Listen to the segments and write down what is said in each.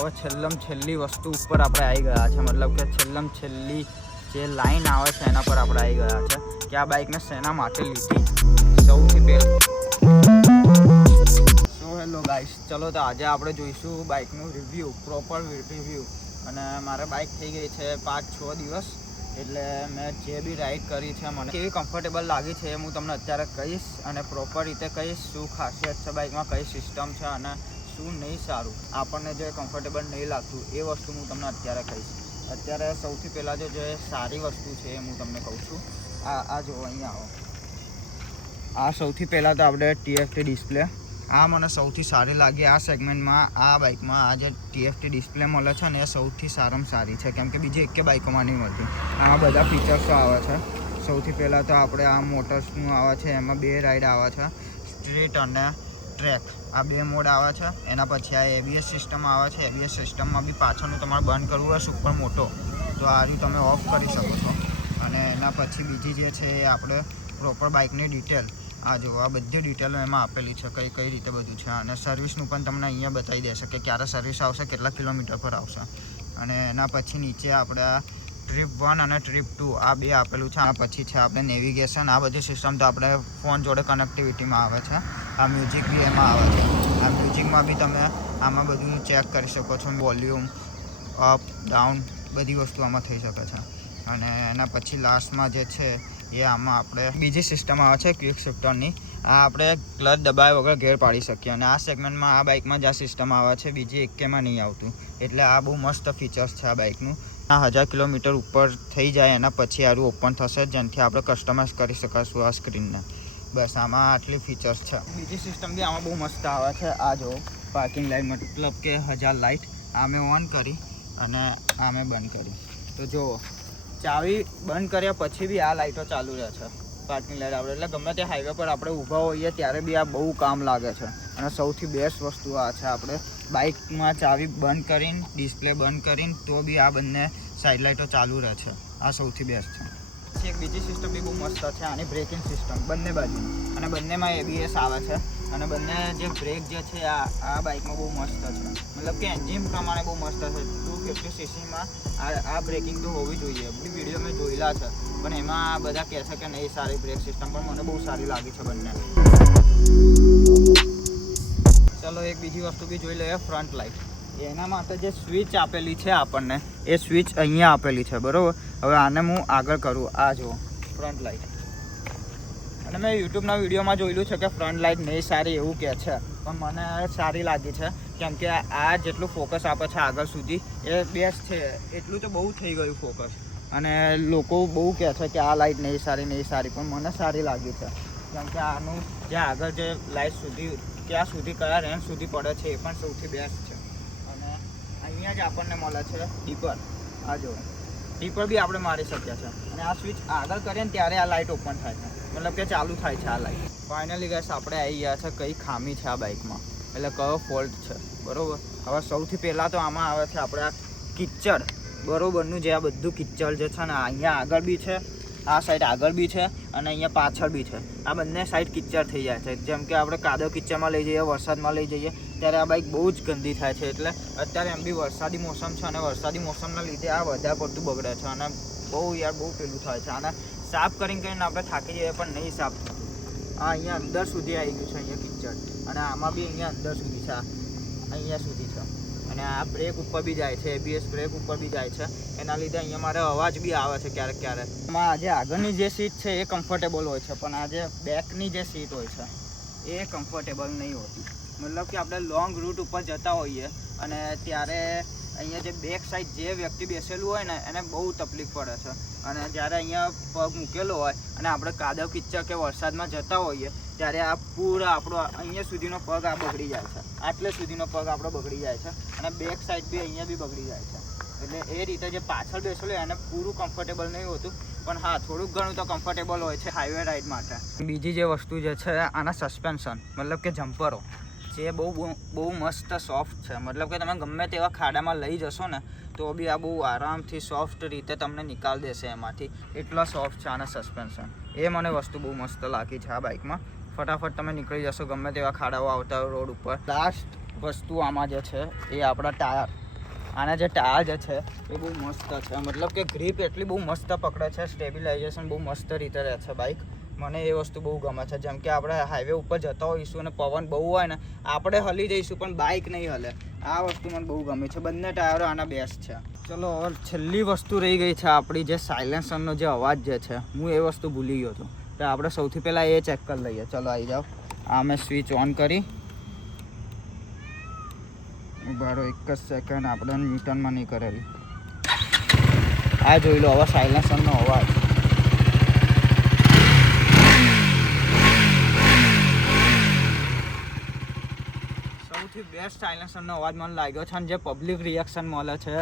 હવે છેલ્લી વસ્તુ ઉપર આપણે આવી ગયા છે, મતલબ કે છેલ્લી જે લાઈન આવે છે એના પર આપણે આવી ગયા છે કે આ બાઇકને શેના માટે લીધી. સૌથી પહેલાં હેલો ગાઈસ, ચલો તો આજે આપણે જોઈશું બાઇકનું રિવ્યૂ, પ્રોપર રિવ્યૂ. અને મારે બાઇક થઈ ગઈ છે 5-6 દિવસ, એટલે મેં જે બી રાઈડ કરી છે મને કેવી કમ્ફર્ટેબલ લાગી છે એ હું તમને અત્યારે કહીશ અને પ્રોપર રીતે કહીશ શું ખાસિયત છે બાઇકમાં, કઈ સિસ્ટમ છે અને શું નહીં સારું, આપણને જે કમ્ફર્ટેબલ નહીં લાગતું એ વસ્તુ હું તમને અત્યારે કહીશ. અત્યારે સૌથી પહેલાં જે સારી વસ્તુ છે એ હું તમને કહું છું. આ જુઓ, અહીંયા આવો. આ સૌથી પહેલાં તો આપણે TFT ડિસ્પ્લે, આ મને સૌથી સારી લાગી આ સેગમેન્ટમાં. આ બાઇકમાં આ જે TFT ડિસ્પ્લે મળે છે ને એ સૌથી સારામાં સારી છે, કેમ કે બીજી એકે બાઇકોમાં નહીં મળતી. આમાં બધા ફીચર્સો આવે છે. સૌથી પહેલાં તો આપણે આ મોટર્સનું આવે છે, એમાં 2 રાઇડ આવે છે, સ્ટ્રીટ અને ટ્રેક. આ 2 મોડ આવે છે. એના પછી આ ABS સિસ્ટમ આવે છે. ABS સિસ્ટમમાં બી પાછળનું તમારે બંધ કરવું હોય સુપર મોટો તો આ રીતે તમે ઓફ કરી શકો છો. અને એના પછી બીજી જે છે એ આપણે પ્રોપર બાઇકની ડિટેલ, આ જો આ બધી ડિટેલો એમાં આપેલી છે, કઈ રીતે બધું છે. અને સર્વિસનું પણ તમને અહીંયા બતાવી દેશે કે ક્યારે સર્વિસ આવશે, કેટલા કિલોમીટર પર આવશે. અને એના પછી નીચે આપણે ટ્રીપ 1 અને ટ્રીપ 2 આ 2 આપેલું છે. આ પછી છે આપણે નેવિગેશન. આ બધી સિસ્ટમ તો આપણે ફોન જોડે કનેક્ટિવિટીમાં આવે છે. આ મ્યુઝિક બી એમાં આવે છે. આ મ્યુઝિકમાં બી તમે આમાં બધું ચેક કરી શકો છો, વોલ્યુમ અપ ડાઉન બધી વસ્તુ આમાં થઈ શકે છે. અને એના પછી લાસ્ટમાં જે છે એ આમાં આપણે બીજી સિસ્ટમ આવે છે ક્વિક શિફ્ટરની. આ આપણે ક્લચ દબાવ્યા વગર ગેર પાડી શકીએ. અને આ સેગમેન્ટમાં આ બાઇકમાં જ આ સિસ્ટમ આવે છે, બીજી એકેમાં નહીં આવતું. એટલે આ બહુ મસ્ત ફીચર્સ છે આ બાઇકનું. આ 1000 કિલોમીટર ઉપર થઈ જાય એના પછી આરું ઓપન થશે, જેનાથી આપણે કસ્ટમાઇઝ કરી શકીશું આ સ્ક્રીનને. બસ આમાં આટલી ફીચર્સ છે. બીજી સિસ્ટમ બી આમાં બહુ મસ્ત આવે છે. આ જો પાર્કિંગ લાઇટ, મતલબ કે 1000 લાઇટ. આ મેં ઓન કરી અને આ મેં બંધ કરી તો જુઓ, ચાવી બંધ કર્યા પછી બી આ લાઇટો ચાલુ રહે છે, પાર્કિંગ લાઇટ આપણે. એટલે ગમે તે હાઈવે પર આપણે ઊભા હોઈએ ત્યારે બી આ બહુ કામ લાગે છે. અને સૌથી બેસ્ટ વસ્તુ આ છે, આપણે બાઇકમાં ચાવી બંધ કરીને, ડિસ્પ્લે બંધ કરીને તો બી આ બંને સાઇડ લાઇટો ચાલુ રહે છે. આ સૌથી બેસ્ટ છે. પછી એક બીજી સિસ્ટમ બી બહુ મસ્ત છે, આની બ્રેકિંગ સિસ્ટમ બંને બાજુ. અને બંનેમાં ABS આવે છે. અને બંને જે બ્રેક જે છે આ બાઇકમાં બહુ મસ્ત છે, મતલબ કે એન્જિન પ્રમાણે બહુ મસ્ત છે. 250cc આ બ્રેકિંગ તો હોવી જોઈએ. બધી વિડીયો મેં જોયેલા છે, પણ એમાં બધા કહે છે કે નહીં સારી બ્રેક સિસ્ટમ, પણ મને બહુ સારી લાગી છે બંને. ચલો એક બીજી વસ્તુ બી જોઈ લઈએ, ફ્રન્ટ લાઇટ. એના માટે જે સ્વિચ આપેલી છે આપણને, એ સ્વિચ અહીંયા આપેલી છે, બરાબર. હવે આને હું આગળ કરું. આ જુઓ ફ્રન્ટ લાઇટ. અને મેં યુટ્યુબના વિડીયોમાં જોયેલું છે કે ફ્રન્ટ લાઇટ નહીં સારી એવું કહે છે, પણ મને સારી લાગી છે, કેમ કે આ જેટલું ફોકસ આપે છે આગળ સુધી એ બેસ્ટ છે. એટલું તો બહુ થઈ ગયું ફોકસ. અને લોકો બહુ કહે છે કે આ લાઇટ નહીં સારી, પણ મને સારી લાગી છે, કેમ કે આનું જે આગળ જે લાઇટ સુધી ક્યાં સુધી કયા રેન્જ સુધી પડે છે એ પણ સૌથી બેસ્ટ છે. અને અહીંયા જ આપણને મળે છે ડીપર. આ જો ડીપર બી આપણે મારી શકીએ છીએ. અને આ સ્વિચ આગળ કરીએ ને ત્યારે આ લાઇટ ઓપન થાય છે, મતલબ કે ચાલુ થાય છે આ લાઇટ. ફાઇનલી ગાઈસ આપણે આવી ગયા છે કઈ ખામી છે આ બાઇકમાં, એટલે કયો ફોલ્ટ છે, બરાબર. હવે સૌથી પહેલાં તો આમાં આવે છે આપણે આ કિચ્ચડ, બરાબરનું જે આ બધું કિચ્ચડ જે છે ને અહીંયા આગળ બી છે, આ સાઈડ આગળ બી છે અને અહીંયા પાછળ બી છે. આ બંને સાઈડ કિચ્ચડ થઈ જાય છે. જેમ કે આપણે કાદવ કિચ્ચરમાં લઈ જઈએ, વરસાદમાં લઈ જઈએ ત્યારે આ બાઇક બહુ જ ગંદી થાય છે. એટલે અત્યારે એમ બી વરસાદી મોસમ છે અને વરસાદી મોસમના લીધે આ વધારે પડતું બગડે છે અને બહુ પેલું થાય છે. આને સાફ કરીને આપણે થાકી જઈએ પણ નહીં સાફ. આ અહીંયા અંદર સુધી આવી ગયું છે અહીંયા કિચ્ચડ. અને આમાં બી અહીંયા અંદર સુધી છે, અહીંયા સુધી છે. અને આ બ્રેક ઉપર બી જાય છે, ABS બ્રેક ઉપર બી જાય છે. એના લીધે અહીંયા મારે અવાજ બી આવે છે ક્યારેક. આમાં જે આગળની જે સીટ છે એ કમ્ફર્ટેબલ હોય છે, પણ આ જે બેકની જે સીટ હોય છે એ કમ્ફર્ટેબલ નહીં હોતી. મતલબ કે આપણે લોંગ રૂટ ઉપર જતા હોઈએ અને ત્યારે અહીંયા જે બેક સાઈડ જે વ્યક્તિ બેસેલું હોય ને એને બહુ તકલીફ પડે છે. અને જ્યારે અહીંયા પગ મૂકેલો હોય અને આપણે કાદવ કિચ્ચર કે વરસાદમાં જતા હોઈએ ત્યારે આ પૂરા આપણો અહીંયા સુધીનો પગ આ બગડી જાય છે, આટલે સુધીનો પગ આપણો બગડી જાય છે. અને બેક સાઈડ બી અહીંયા બી બગડી જાય છે. એટલે એ રીતે જે પાછળ બેસેલું એને પૂરું કમ્ફર્ટેબલ નહીં હોતું, પણ હા થોડુંક ઘણું તો કમ્ફર્ટેબલ હોય છે હાઈવે રાઈડ માટે. બીજી જે વસ્તુ જે છે આના સસ્પેન્શન, મતલબ કે જમ્પરો, જે બહુ મસ્ત સોફ્ટ છે. મતલબ કે તમે ગમે તેવા ખાડામાં લઈ જશો ને તો બી આ બહુ આરામથી સોફ્ટ રીતે તમને નિકાલ દેશે એમાંથી, એટલા સોફ્ટ છે આના સસ્પેન્શન. એ મને વસ્તુ બહુ મસ્ત લાગી છે આ બાઇકમાં. ફટાફટ તમે નીકળી જશો ગમે તેવા ખાડાઓ આવતા રોડ ઉપર. લાસ્ટ વસ્તુ આમાં જે છે એ આપણા ટાયર. આના જે ટાયર જે છે એ બહુ મસ્ત છે, મતલબ કે ગ્રીપ એટલી બહુ મસ્ત પકડે છે, સ્ટેબિલાઇઝેશન બહુ મસ્ત રીતે રહે છે બાઇક. મને એ વસ્તુ બહુ ગમે છે. જેમ કે આપણે હાઈવે ઉપર જતા હોઈશું અને પવન બહુ હોય ને, આપણે હલી જઈશું પણ બાઇક નહીં હલે. આ વસ્તુ મને બહુ ગમે છે. બંને ટાયરો આના બેસ્ટ છે. ચલો હવે છેલ્લી વસ્તુ રહી ગઈ છે આપણી, જે સાયલેન્સરનો જે અવાજ જે છે, હું એ વસ્તુ ભૂલી ગયો હતો. તો આપણે સૌથી પહેલાં એ ચેક કરી લઈએ. ચલો આવી જાઓ. આ મેં સ્વિચ ઓન કરી, બારો એક જ સેકન્ડ, આપણે ન્યૂટનમાં નહીં કરેલી. આ જોઈ લો હવે સાયલેન્સરનો અવાજ. સૌથી બેસ્ટ સાયલેન્સરનો અવાજ મને લાગ્યો છે. અને જે પબ્લિક રિએક્શન મળે છે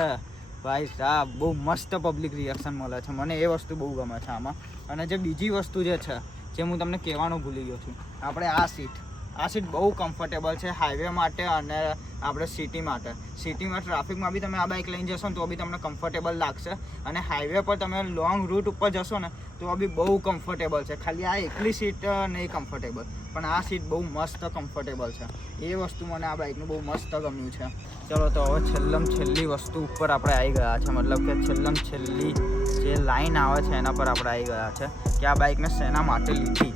ભાઈ સાહેબ, બહુ મસ્ત પબ્લિક રિએક્શન મળે છે. મને એ વસ્તુ બહુ ગમે છે આમાં. અને જે બીજી વસ્તુ જે છે, જે હું તમને કહેવાનું ભૂલી ગયો છું, આપણે આ સીટ બહુ કમ્ફર્ટેબલ છે હાઈવે માટે અને આપણે સિટી માટે. સિટીમાં ટ્રાફિકમાં બી તમે આ બાઇક લઈને જશો ને તો બી તમને કમ્ફર્ટેબલ લાગશે, અને હાઈવે પર તમે લોંગ રૂટ ઉપર જશો ને તો બી બહુ કમ્ફર્ટેબલ છે. ખાલી આ એકલી સીટ નહીં કમ્ફર્ટેબલ, પણ આ સીટ બહુ મસ્ત કમ્ફર્ટેબલ છે. એ વસ્તુ મને આ બાઇકનું બહુ મસ્ત ગમ્યું છે. ચલો તો હવે છેલ્લી વસ્તુ ઉપર આપણે આવી ગયા છે, મતલબ કે છેલ્લી જે લાઈન આવે છે એના પર આપણે આવી ગયા છે કે આ બાઇક મેં શેના માટે લીધી.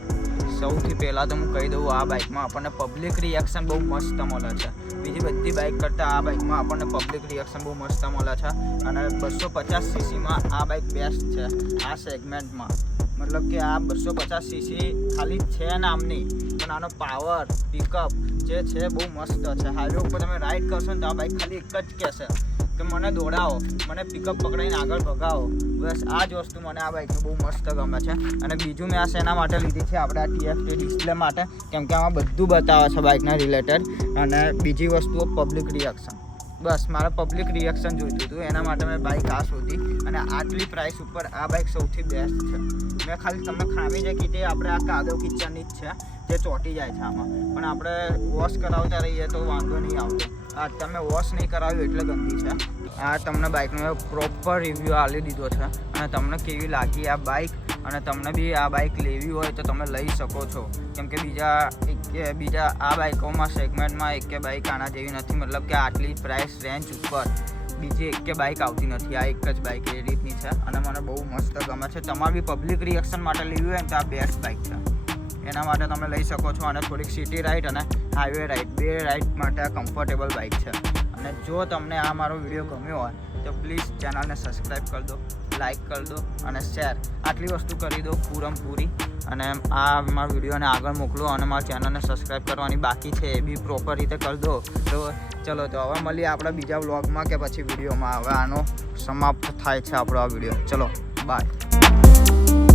સૌથી પહેલાં તો હું કહી દઉં, આ બાઇકમાં આપણને પબ્લિક રિએક્શન બહુ મસ્ત મળે છે. બીજી બધી બાઇક કરતાં આ બાઇકમાં આપણને પબ્લિક રિએક્શન બહુ મસ્ત મળે છે. અને 250 સીસીમાં આ બાઇક બેસ્ટ છે આ સેગમેન્ટમાં. મતલબ કે આ 250 સીસી ખાલી છે નામની, પણ આનો પાવર પિકઅપ જે છે બહુ મસ્ત છે. હાઈવે ઉપર તમે રાઇડ કરશો ને તો આ બાઇક ખાલી એક જ કહેશે કે મને દોડાવો, મને પિકઅપ પકડીને આગળ ભગાવો. બસ આ જ વસ્તુ મને આ બાઇકનું બહુ મસ્ત ગમે છે. અને બીજું મેં આ શેના માટે લીધી છે, આપણે આ TFT ડિસ્પ્લે માટે, કેમ કે આમાં બધું બતાવે છે બાઇકના રિલેટેડ. અને બીજી વસ્તુઓ પબ્લિક રિએક્શન. બસ મારે પબ્લિક રિએક્શન જોઈતું હતું, એના માટે મેં બાઇક આ શોધી. અને આટલી પ્રાઇસ ઉપર આ બાઇક સૌથી બેસ્ટ છે. મેં ખાલી તમને ખામી જે કીધી, આપણે આ કાદવ કિચનની જ છે જે ચોંટી જાય છે આમાં, પણ આપણે વોશ કરાવતા રહીએ તો વાંધો નહીં આવતો. આ તમે વોશ નહીં કરાવ્યું એટલે ગંદી છે. આ તમને બાઇકનો પ્રોપર રિવ્યૂ આપી દીધો છે. અને તમને કેવી લાગી આ બાઇક, અને તમને બી આ બાઇક લેવી હોય તો તમે લઈ શકો છો. કેમ કે બીજા આ બાઇકોમાં સેગમેન્ટમાં એક બાઇક આના જેવી નથી. મતલબ કે આટલી પ્રાઇસ રેન્જ ઉપર બીજી એક બાઇક આવતી નથી. આ એક જ બાઇક એ રીતની છે અને મને બહુ મસ્ત ગમે છે. તમારે બી પબ્લિક રિએક્શન માટે લેવી હોય ને તો આ બેસ્ટ બાઇક છે. એના માટે તમે લઈ શકો છો. અને થોડીક સિટી રાઇડ અને હાઈવે રાઇડ, બે રાઇડ માટે આ કમ્ફર્ટેબલ બાઇક છે. અને જો તમને આ મારો વિડીયો ગમ્યો હોય તો પ્લીઝ ચેનલને સબસ્ક્રાઈબ કરી દો, લાઇક કરી દો અને શેર. આટલી વસ્તુ કરી દો પૂરી. અને આ મારા વિડીયોને આગળ મોકલો. અને મારા ચેનલને સબસ્ક્રાઈબ કરવાની બાકી છે એ બી પ્રોપર રીતે કરી દો. તો ચલો તો હવે મળીએ આપણે બીજા વ્લોગમાં કે પછી વિડીયોમાં. હવે આનો સમાપ્ત થાય છે આપણો આ વિડીયો. ચલો બાય.